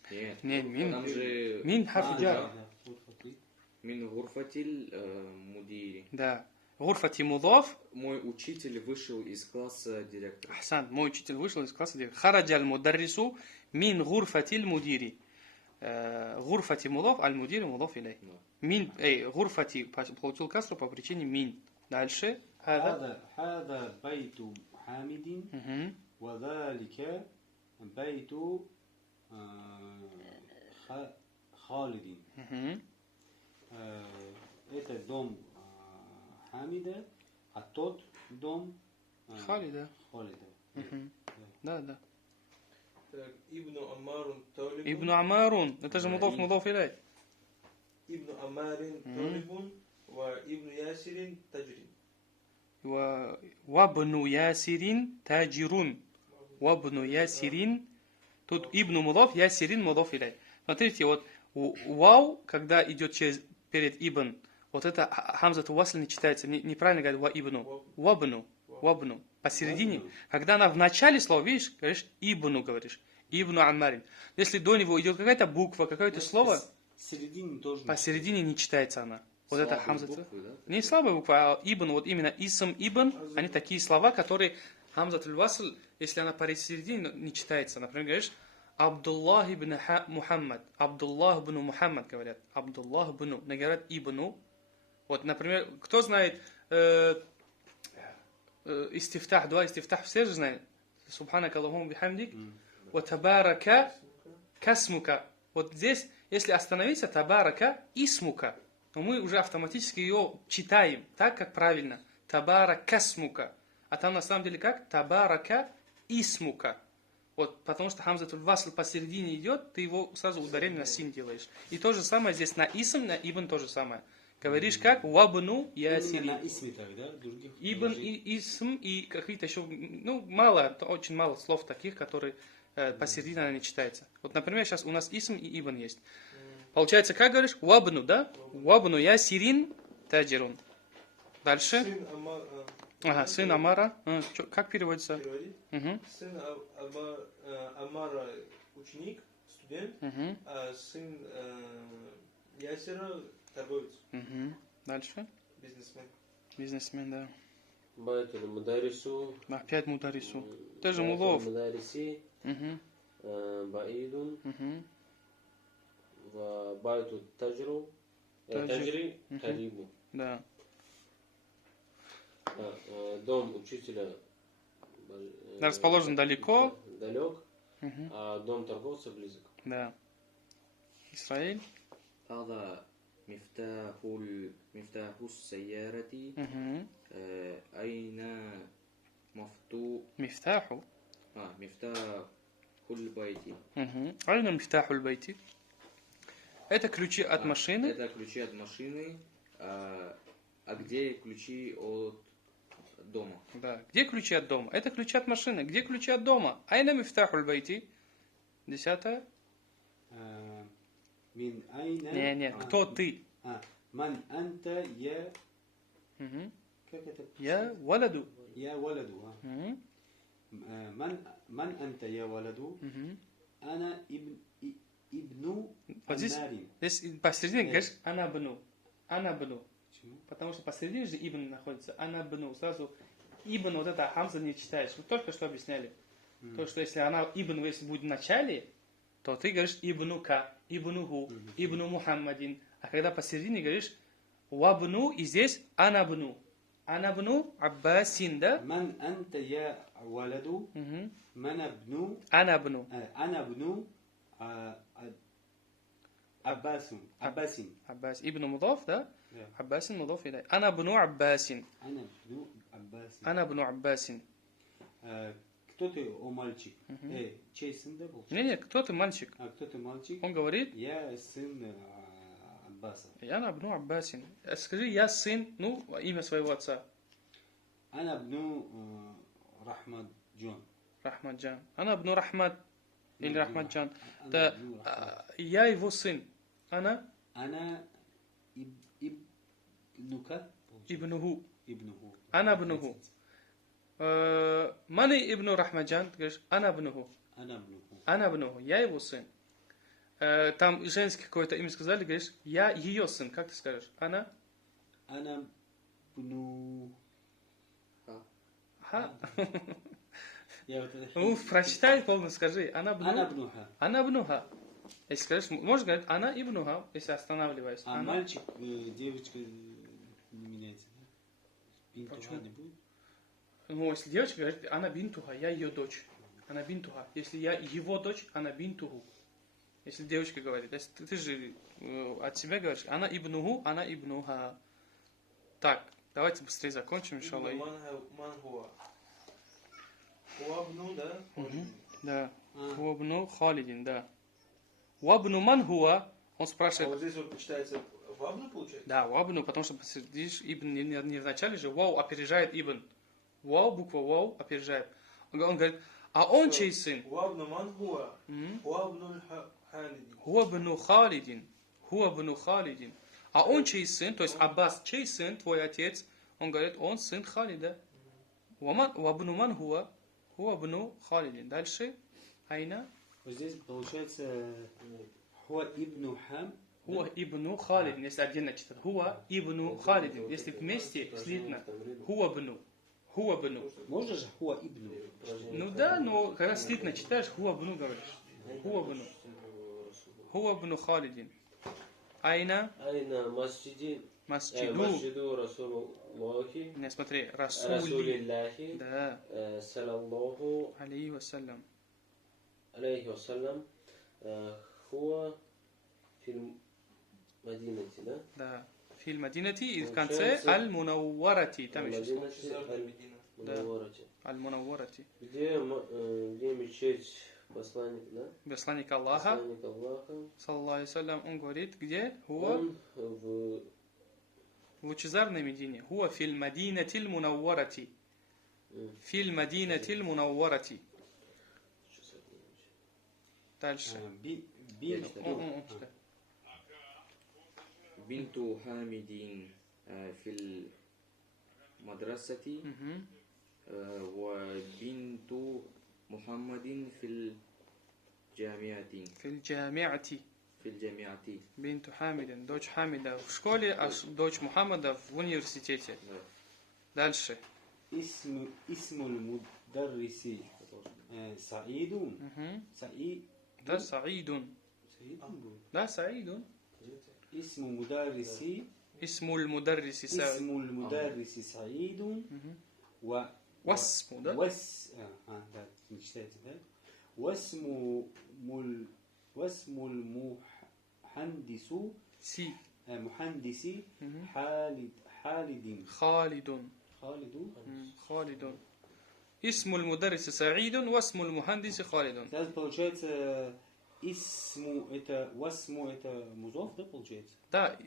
Нет. Не, мин. Там же Мин харфуджар. Гурфати. мин гурфатиль мудири. Да. Гурфати мудаф. Мой учитель вышел из класса директора. Ахсан, мой учитель вышел из класса директора. Хараджаль мударрису мин гурфатиль мудири. Гурфати мудаф, аль мудири мудаф илей. Да. Мин, гурфати получил касру по причине мин. Дальше. هذا بيت حامد Мгм. وذلك بيت خالد. Мгм. Это дом Хамида, а тот дом Халида. Халида. Мгм. Да, да. Так, Ибну Амарун Талибун. Ибн Амарун. Это же мудаф илей. Ибну Амарин Талибун. Ва Ибну Ясирин Таджрин. Вабну Ясирин таджирун. Вабну Ясирин. Тут ибну мудаф, Ясирин мудаф илей. Смотрите, вот вау, когда идет перед ибн, вот это хамзату васл не читается. Неправильно говорят ва ибну. Вабну. Вабну. Посередине. Когда она в начале слова, видишь, говоришь ибну, говоришь. Ибну Амарин. Если до него идет какая-то буква, какое-то слово, В середине тоже. посередине не читается она. Вот это Слабые хамза. буквы, да? Не слабая буква, а ибн, вот именно исм ибн, они такие слова, которые хамзатуль васл, если она посередине не читается. Например, говоришь Абдуллах ибн Мухаммад. Абдуллах ибн Мухаммад говорят. Абдуллах ибн. Не говорят ибну. Вот, например, кто знает истифтах, два истифтах, все же знают. Субханака Аллахумма бихамдик. Вот табарака касмука. Вот здесь, если остановиться, табарака исмука. Но мы уже автоматически ее читаем так, как правильно. Табара касмука. А там на самом деле как? Табарака исмука. Вот, потому что хамзатуль васл посередине идет, ты его сразу ударение на син делаешь. И то же самое здесь на исм, на ибн то же самое. Говоришь как? Вабну ясирин. На исме так, да? Других Ибн и исм и какие-то еще, ну, мало, очень мало слов таких, которые посередине она не читается. Вот, например, сейчас у нас исм и ибн есть. Получается, как говоришь? Вабну, да? Вабну ясирин таджирун. Дальше. Ага, сын Амара. Как переводится? Угу. Сын Амара ученик, студент, Угу. а сын Ясера торговец, Угу. Дальше. бизнесмен. Бизнесмен, да. Байтуль Мударису. Опять мударису. Тоже мулов. Мудариси. Угу. Баидун. Угу. Байту Таджру. Таджри. Мгм. Карибу. Да. Дом учителя Расположен далеко. далек, Угу. а дом торговца близок. Да. Исраиль. هذا مفتاح السيارة. Угу. أين Мифтаху. مفتاح البيت. Угу. Айна мифтаху байти. Это ключи от машины. Это ключи от машины. А где ключи от дома? Да. Где ключи от дома? Это ключи от машины. Где ключи от дома? Айна мифтаху байти. 10. Мин айна. Не, кто ты? Ман анта я. Угу. Как это? Я валаду. Я валаду. Угу. Ман анта я валаду. Угу. Ана ибну Вот здесь, Аннарин. здесь посередине говоришь анабну. Анабну. Почему? Потому что посередине же ибн находится. Анабну. Сразу ибн, вот это хамза не читаешь. Мы только что объясняли. То, что если она ибн, если будет в начале, то ты говоришь ибнука, ибнуху, ибну Мухаммадин. А когда посередине говоришь вабну, и здесь анабну. Анабну Аббасин, да? Ман анта я валаду. Угу. Ман абну. Анабну. Ана абну Аббасин. Аббас. Ибн Мудаф, да? Да. Аббасин Мудаф иляй. Анабну Аббасин. Ана абну Аббасин. Анабну Аббасин. Кто ты, о мальчик? Чей сын, да, был? Не, кто ты, мальчик? А кто ты, мальчик? Он говорит, Я сын Аббаса. я набну Аббасин. Скажи, я сын, ну, имя своего отца. Ана абну Рахмад Джон. Рахмаджан. Она абну Рахмад. Или Ну, Рахмаджан. Ана Да, абну Рахмад. я его сын. Она Ана ибнука. ибнуху. Ибнуху. Ана абнуху. Мани ибну Рахмаджан. Ты говоришь, ана абнуху. Ана абнуху. Ана абнуху. Я его сын. Там женское какое-то имя сказали, говоришь, я ее сын. Как ты скажешь? Она? Ана бну. Ха. Я вот это. Ну, прочитай полностью, скажи. Она Ана абну. бнуха. Она абнуха. Если скажешь, можно говорить, она ибнуха, если останавливаюсь. А Она. мальчик, девочка не меняется, да? Бинтуха Почему? не будет? Ну, если девочка говорит, она бинтуха, я ее дочь. Она бинтуха. Если я его дочь, она бинтуху. Если девочка говорит, если ты же от себя говоришь, она ибнуху, она ибнуха. Так, давайте быстрее закончим, иншаллах. Мангуа. Уабну, да? Да. Уабну Халидин, да. Уабну Мангуа, он А спрашивает, вот здесь вот почитается Вабну, получается? да, Уабну, потому что, видишь, ибн не в начале же, вау опережает ибн. Вау, буква вау опережает. Он говорит, а он чей сын? Уабну Мангуа. Уабну Халидин. Хуабну Халидин. Хуабну Халидин. А он чей сын? То есть Аббас, чей сын, твой отец? Он говорит, он сын Халида. Уабну Мангуа. Хуабну Халидин. Дальше. Айна. Вот здесь получается Хуа ибну Хам. Хуа ибну Халидин, если отдельно читать. Хуа ибну Халидин. Если вместе, слитно. Хуа бну. Хуа бну. Можно же хуа ибну? Ну да, но когда слитно читаешь, хуа бну говоришь. Хуа бну. Хуа бну Халидин. Айна Айна масджиди, масджиду. масджиду Расулуллахи, Не, смотри, Расули. Расулиллахи, Да. саллаллаху Алейхи вассалям. алейхи вассалям, хуа фильм Мадинати, да? Да. Фильм Мадинати и в конце Получается, Аль-Мунавварати. Там еще слово. Мадинати, Да. Аль-Мунавварати. Аль-Мунавварати. Где мечеть посланника, да? Посланник Аллаха, Посланник Аллаха. саллаллаху алейхи вассалям, он говорит, где? Хуа Он в в лучезарной Медине. Хуа филь Мадинатиль Мунавварати. Филь Мадинатиль Мунавварати. Дальше. Бинту. بنت حامد في المدرسة Мгм. وبنت محمد في الجامعة Филь Джамиати. في الجامعة. Бинту Хамидин. Дочь Хамида в школе, а дочь Мухаммада в университете. Да. Дальше. اسم المدرس سعيد. Мгм. سعيد. Да, Саидун. سعيد. Да, Саидун. اسم مدرس اسم المدرس سعيد. اسم المدرس سعيد و واسمه ده ده نشتاته ده واسم المهندس سي. مهندس Мгм. خالد خالد. خالد. اسم المدرس سعيد واسم المهندس خالد. Это получается это музов, да, получается? Да,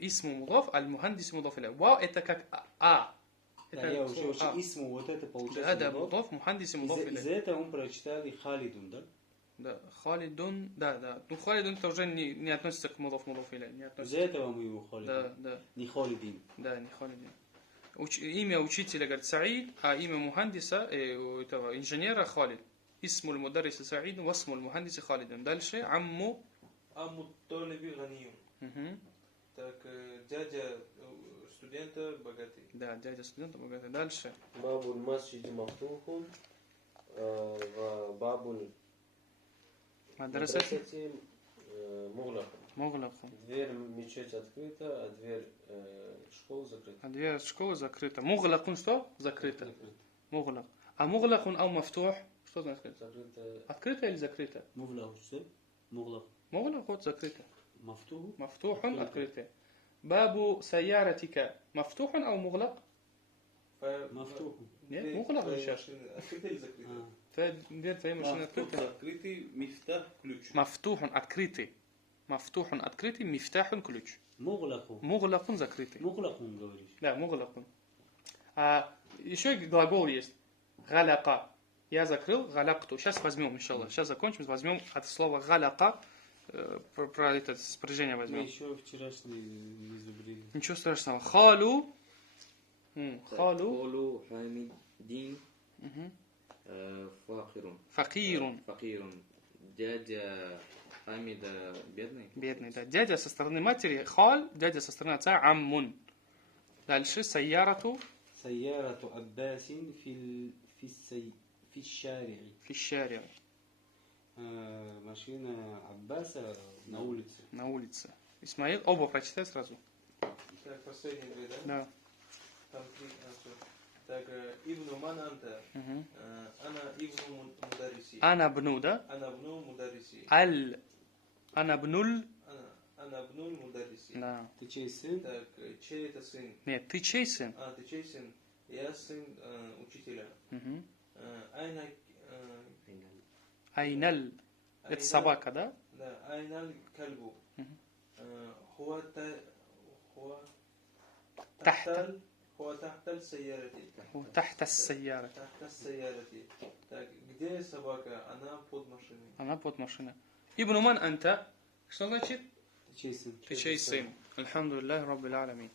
اسم مضاف, المهندس مضاف إليه. واو это как а. Да, я уже а. исму, вот это Да, получается да, музов. мضاف, мухандис мضاف Из إليه. этого мы прочитали Халидун, да? Да, Халидун, да. Ну, Халидун это уже не относится к мضاف إليه, не Из относится. этого мы его Халидун. Да. Не Халидин. Да, не Халидин. Имя учителя, говорит, Саид, а имя мухандиса, этого инженера Халид. اسم المدرس سعيد واسم المهندس خالد. Дальше عمو. Аму Толеби Ганиюм. Мгм. Так, дядя студента богатый. Да, дядя студента богатый. Дальше. Бабуль масджиди мафтухун, бабуль Мадрасати мадрасати муглахун. муглахун. Дверь мечети открыта, а дверь школы закрыта. А дверь школы закрыта. Муглахун что? Закрыто. Муглах. А муглахун ау мафтух? Что значит? Закрыта. Открыто или закрыто? Муглах, что? Муглах. Муглах вот закрыто. Мафтуху. Мафтухун открыто. Бабу саяратика мафтухун ау муглах? Мафтуху. Нет, муглах же сейчас. Открытый или закрытый? Дверь твоей машины открыта. Закрытый мифтах ключ. Мафтухун открытый. Мафтухун открытый, мифтахун ключ. Муглаху. Муглахун закрытый. Муглахун говоришь. Да, муглахун. А еще глагол есть. Галяка. Я закрыл, галякту. Сейчас возьмем, иншаллах. Сейчас закончим, возьмем от слова галяка. Про это спряжение Мы возьмем. еще вчерашний не забрили. Ничего страшного. Халу. Халу. قولوا حامد Мгм. فقير. Факирун. فقير. Дядя Хамида бедный. Бедный, да. Дядя со стороны матери хал, дядя со стороны отца аммун. Дальше сайярату سيارة عباس في الشارع. фишария. Машина Аббаса на улице. На улице. Исмаил, оба прочитай сразу. Так, последние две, да? Да. Там три. Так, Ибну Мананта. Мгм. Ана Ибну Мудариси. Ана бну, да? Ана Бну Мудариси. Ана бнуль. Ана Бну Мудариси. Да. Ты чей сын? Так, чей это сын? Нет, ты чей сын? Ты чей сын? Я сын учителя. Мгм. Айна... Айналь. Это собака, да? Да, Айналь Кальбу. هو تحت. هو تحت السيارة. تحت السيارة. تحت السيارة. Так, где собака? Она под машиной. Она под машиной. Ибн Ман анта. Что значит? Ты чей сын? Ты чей сын? Альхамдулиллах, Раббил Аламин.